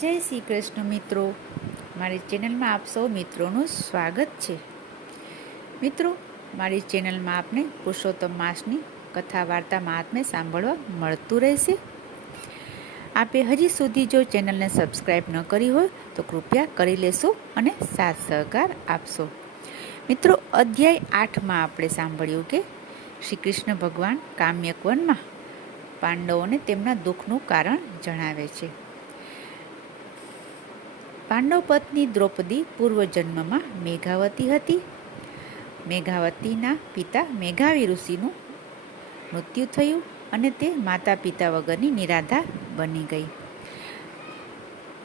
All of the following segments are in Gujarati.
જય શ્રી કૃષ્ણ મિત્રો, મારી ચેનલમાં આપ સૌ મિત્રોનું સ્વાગત છે. મિત્રો, મારી ચેનલમાં આપને પુરુષોત્તમ માસની કથા વાર્તા મહાત્મ્ય સાંભળવા મળતું રહેશે. આપે હજી સુધી જો ચેનલને સબસ્ક્રાઈબ ન કરી હોય તો કૃપયા કરી લેશો અને સાથ સહકાર આપશો. મિત્રો, અધ્યાય 8માં આપણે સાંભળ્યું કે શ્રી કૃષ્ણ ભગવાન કામ્યક વનમાં પાંડવોને તેમના દુઃખનું કારણ જણાવે છે. પાંડવ પત્ની દ્રૌપદી પૂર્વજન્મમાં મેઘાવતી હતી. મેઘાવતીના પિતા મેઘાવી ઋષિનું મૃત્યુ થયું અને તે માતા પિતા વગરની નિરાધાર બની ગઈ.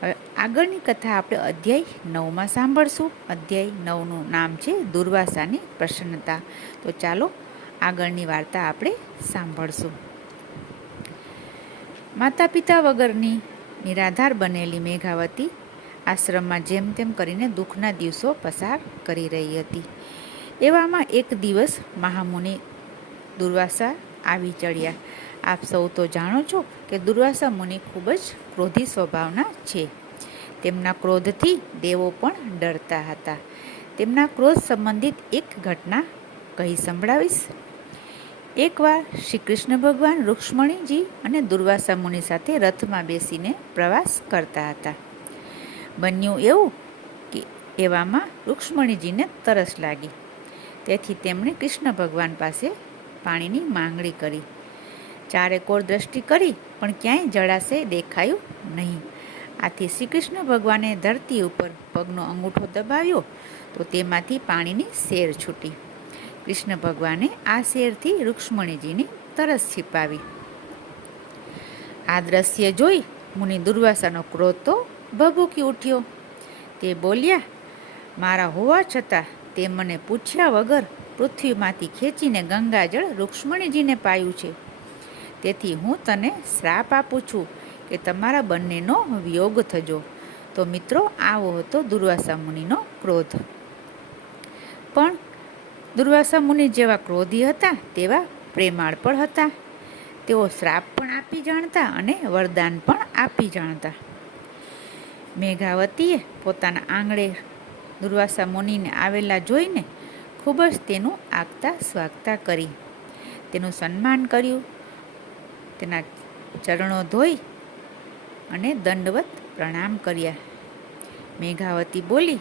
હવે આગળની કથા આપણે અધ્યાય 9માં સાંભળશું. અધ્યાય 9નું નામ છે દુર્વાસાની પ્રસન્નતા. તો ચાલો આગળની વાર્તા આપણે સાંભળશું. માતા પિતા વગરની નિરાધાર બનેલી મેઘાવતી આશ્રમમાં જેમ તેમ કરીને દુઃખના દિવસો પસાર કરી રહી હતી. એવામાં એક દિવસ મહામુનિ દુર્વાસા આવી ચડ્યા. આપ સૌ તો જાણો છો કે દુર્વાસા મુનિ ખૂબ જ ક્રોધી સ્વભાવના છે. તેમના ક્રોધથી દેવો પણ ડરતા હતા. તેમના ક્રોધ સંબંધિત એક ઘટના કહી સંભળાવીશ. એકવાર શ્રી કૃષ્ણ ભગવાન રુક્ષ્મણીજી અને દુર્વાસા મુનિ સાથે રથમાં બેસીને પ્રવાસ કરતા હતા. બન્યું એવું કે એવામાં રુક્ષ્મણીજીને તરસ લાગી. તેથી તેમણે કૃષ્ણ ભગવાન પાસે પાણીની માંગણી કરી. ચારેકોર દ્રષ્ટિ કરી પણ ક્યાંય જળાશય દેખાયું નહીં. આથી શ્રી કૃષ્ણ ભગવાને ધરતી ઉપર પગનો અંગૂઠો દબાવ્યો તો તેમાંથી પાણીની સેર છૂટી. કૃષ્ણ ભગવાને આ સેરથી રુક્ષ્મણીજીની તરસ छिपाવી. આ દ્રશ્ય જોઈ મુનિ દુર્વાસાનો ક્રોધ તો ભભૂકી ઉઠ્યો. તે બોલ્યા, મારા હોવા છતાં તે મને પૂછ્યા વગર પૃથ્વીમાંથી ખેંચીને ગંગાજળ રુક્ષ્મણીજીને પાયું છે. તેથી હું તને શ્રાપ આપું છું કે તમારા બંનેનો વિયોગ થજો. તો મિત્રો, આવો હતો દુર્વાસા મુનિનો ક્રોધ. પણ દુર્વાસા મુનિ જેવા ક્રોધી હતા તેવા પ્રેમાળ પણ હતા. તેઓ શ્રાપ પણ આપી જાણતા અને વરદાન પણ આપી જાણતા. મેઘાવતીએ પોતાના આંગણે દુર્વાસા મુનિને આવેલા જોઈને ખૂબ જ તેનું આગતા સ્વાગતા કરી. તેનું સન્માન કર્યું. તેના ચરણો ધોઈ અને દંડવત પ્રણામ કર્યા. મેઘાવતી બોલી,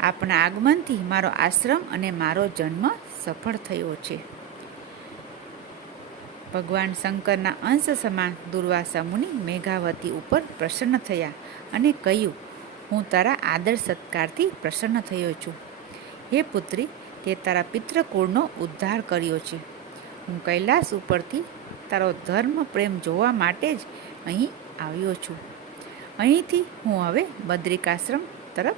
આપના આગમનથી મારો આશ્રમ અને મારો જન્મ સફળ થયો છે. ભગવાન શંકરના અંશ સમાન દુર્વાસા મુનિ મેઘાવતી ઉપર પ્રસન્ન થયા અને કહ્યું, હું તારા આદર સત્કારથી પ્રસન્ન થયો છું. હે પુત્રી, તે તારા પિતૃકુળનો ઉદ્ધાર કર્યો છે. હું કૈલાસ ઉપરથી તારો ધર્મ પ્રેમ જોવા માટે જ અહીં આવ્યો છું. અહીંથી હું હવે બદ્રિકાશ્રમ તરફ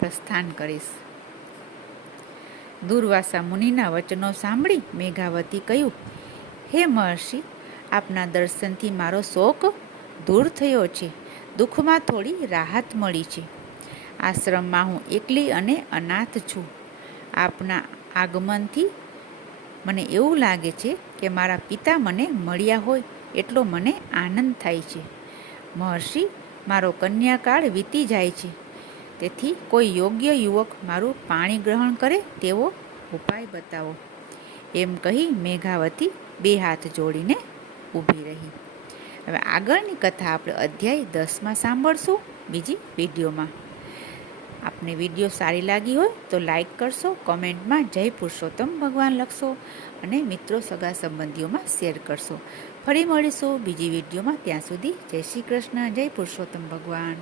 પ્રસ્થાન કરીશ. દુર્વાસા મુનિના વચનો સાંભળી મેઘાવતી કહ્યું, હે મહર્ષિ, આપના દર્શનથી મારો શોક દૂર થયો છે. દુઃખમાં થોડી રાહત મળી છે. આશ્રમમાં હું એકલી અને અનાથ છું. આપના આગમનથી મને એવું લાગે છે કે મારા પિતા મને મળ્યા હોય એટલો મને આનંદ થાય છે. મહર્ષિ, મારો કન્યાકાળ વીતી જાય છે. તેથી કોઈ યોગ્ય યુવક મારું પાણી ગ્રહણ કરે તેવો ઉપાય બતાવો. એમ કહી મેઘાવતી બે હાથ જોડીને ઊભી રહી. હવે આગળની કથા આપણે અધ્યાય 10માં સાંભળશું બીજી વિડીયોમાં. આપને વિડીયો સારી લાગી હોય તો લાઈક કરશો, કોમેન્ટમાં જય પુરુષોત્તમ ભગવાન લખશો અને મિત્રો સગા સંબંધીઓમાં શેર કરશો. ફરી મળીશું બીજી વિડીયોમાં. ત્યાં સુધી જય શ્રી કૃષ્ણ, જય પુરુષોત્તમ ભગવાન.